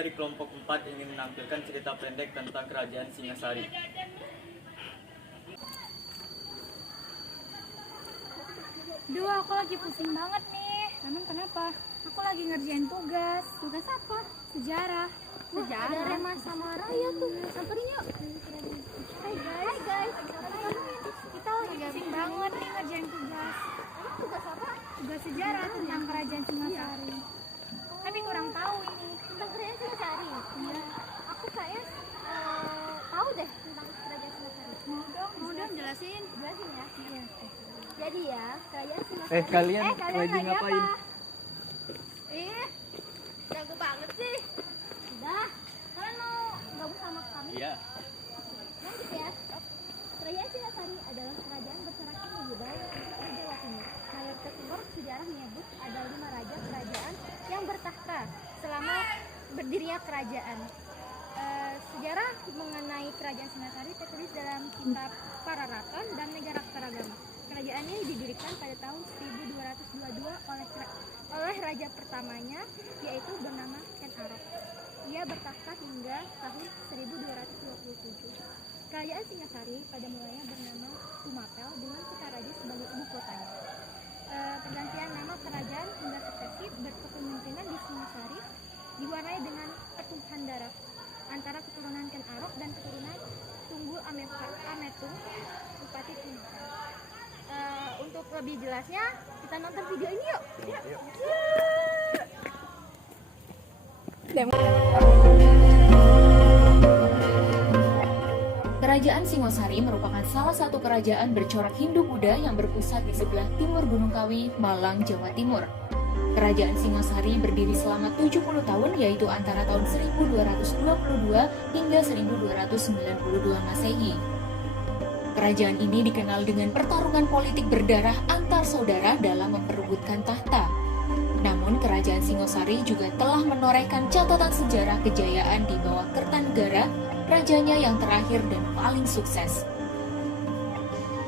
dari kelompok 4 ingin menampilkan cerita pendek tentang kerajaan Singasari. Duh, aku lagi pusing banget nih. Emang kenapa? Aku lagi ngerjain tugas. Tugas apa? Sejarah. Sejarah? Ada Rema sama Raya tuh. Samperin yuk. Hai guys. Kita lagi pusing banget nih ngerjain tugas. Tugas apa? Tugas sejarah tentang kerajaan Singasari. Tapi kurang tahu ini. Tentang kerajaan Singasari? Iya. Aku kayak tahu deh tentang kerajaan Singasari. Mau dong jelasin. Jelasin ya? Iya. Jadi ya, kerajaan Singasari. Kalian lagi ngapain? ngapain? Jago banget sih. Udah, kalian mau gabung sama kami? Iya. Lanjut ya. Kerajaan Singasari adalah kerajaan bercorak ilmu budaya di Jawa Timur. Mayoritas sumber sejarah menyebut ada 5 raja kerajaan yang bertahta selama berdirinya kerajaan. Sejarah mengenai kerajaan Singasari tertulis dalam kitab Pararaton dan Negara Kertagama. Kerajaan ini didirikan pada tahun 1222 oleh raja pertamanya, yaitu bernama Ken Arok. Ia bertahta hingga tahun 1227. Kerajaan Singasari pada mulanya bernama Tumapel dengan Kutaraja sebagai ibu kotanya. Pergantian nama kerajaan hingga suksesif berkepemimpinan di Singasari diwarnai dengan pertumpahan darah antara keturunan Ken Arok dan keturunan Tunggul Ametung, Bupati Tumapel. Untuk lebih jelasnya, kita nonton video ini yuk. Kerajaan Singosari merupakan salah satu kerajaan bercorak Hindu-Buddha yang berpusat di sebelah timur Gunung Kawi, Malang, Jawa Timur. Kerajaan Singosari berdiri selama 70 tahun, yaitu antara tahun 1222 hingga 1292 Masehi. Kerajaan ini dikenal dengan pertarungan politik berdarah antar saudara dalam memperebutkan tahta. Namun, kerajaan Singosari juga telah menorehkan catatan sejarah kejayaan di bawah Kertanegara, rajanya yang terakhir dan paling sukses.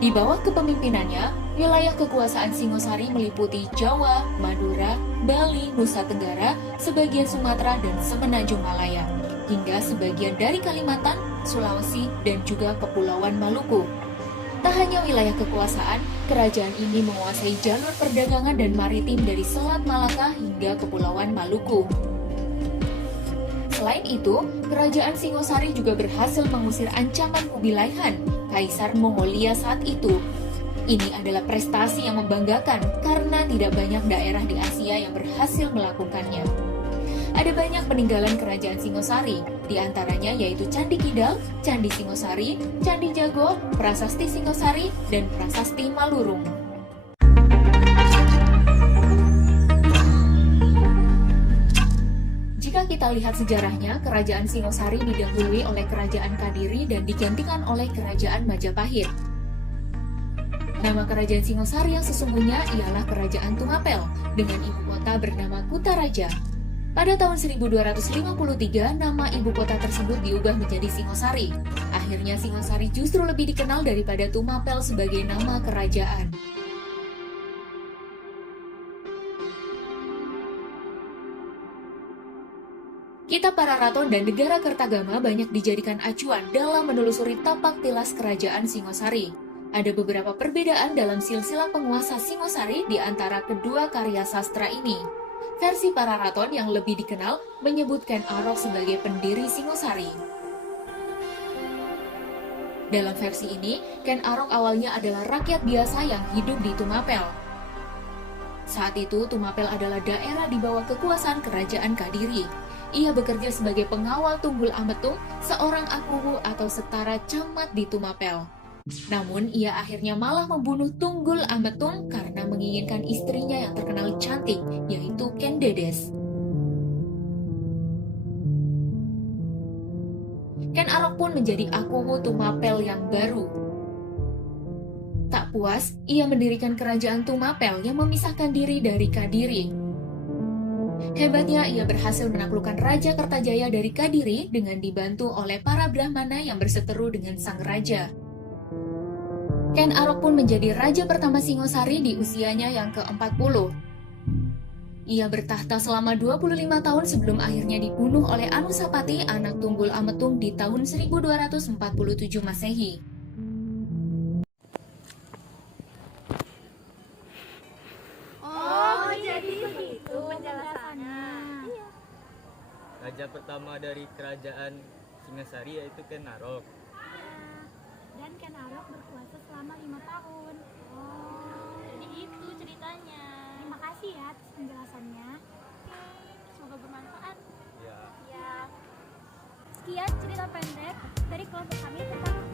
Di bawah kepemimpinannya, wilayah kekuasaan Singosari meliputi Jawa, Madura, Bali, Nusa Tenggara, sebagian Sumatera, dan Semenanjung Malaya, hingga sebagian dari Kalimantan, Sulawesi, dan juga Kepulauan Maluku. Tak hanya wilayah kekuasaan, kerajaan ini menguasai jalur perdagangan dan maritim dari Selat Malaka hingga Kepulauan Maluku. Selain itu, kerajaan Singosari juga berhasil mengusir ancaman Kubilai Han, Kaisar Mongolia saat itu. Ini adalah prestasi yang membanggakan karena tidak banyak daerah di Asia yang berhasil melakukannya. Ada banyak peninggalan kerajaan Singosari, di antaranya yaitu Candi Kidal, Candi Singosari, Candi Jago, Prasasti Singosari, dan Prasasti Malurung. Jika kita lihat sejarahnya, kerajaan Singosari didahului oleh kerajaan Kadiri dan digantikan oleh kerajaan Majapahit. Nama kerajaan Singosari yang sesungguhnya ialah Kerajaan Tumapel, dengan ibu kota bernama Kutaraja. Pada tahun 1253, nama ibu kota tersebut diubah menjadi Singosari. Akhirnya Singosari justru lebih dikenal daripada Tumapel sebagai nama kerajaan. Kitab Pararaton dan Negara Kertagama banyak dijadikan acuan dalam menelusuri tapak tilas kerajaan Singosari. Ada beberapa perbedaan dalam silsilah penguasa Singosari di antara kedua karya sastra ini. Versi Pararaton yang lebih dikenal menyebutkan Arok sebagai pendiri Singosari. Dalam versi ini, Ken Arok awalnya adalah rakyat biasa yang hidup di Tumapel. Saat itu, Tumapel adalah daerah di bawah kekuasaan kerajaan Kadiri. Ia bekerja sebagai pengawal Tunggul Ametung, seorang akuwu atau setara camat di Tumapel. Namun, ia akhirnya malah membunuh Tunggul Ametung karena menginginkan istrinya yang terkenal cantik, yaitu Ken Dedes. Ken Arok pun menjadi akuwu Tumapel yang baru. Tak puas, ia mendirikan kerajaan Tumapel yang memisahkan diri dari Kadiri. Hebatnya, ia berhasil menaklukkan Raja Kertajaya dari Kadiri dengan dibantu oleh para Brahmana yang berseteru dengan sang raja. Ken Arok pun menjadi raja pertama Singosari di usianya yang ke-40. Ia bertahta selama 25 tahun sebelum akhirnya dibunuh oleh Anusapati, anak Tunggul Ametung di tahun 1247 Masehi. Oh, jadi begitu penjelasannya. Iya. Raja pertama dari kerajaan Singasari yaitu Ken Arok. Dan Ken Arok berkuasa selama 5 tahun. Oh, jadi itu ceritanya. Terima kasih ya atas penjelasannya. Oke, semoga bermanfaat. Ya. Ya. Sekian cerita pendek dari kelompok kami tentang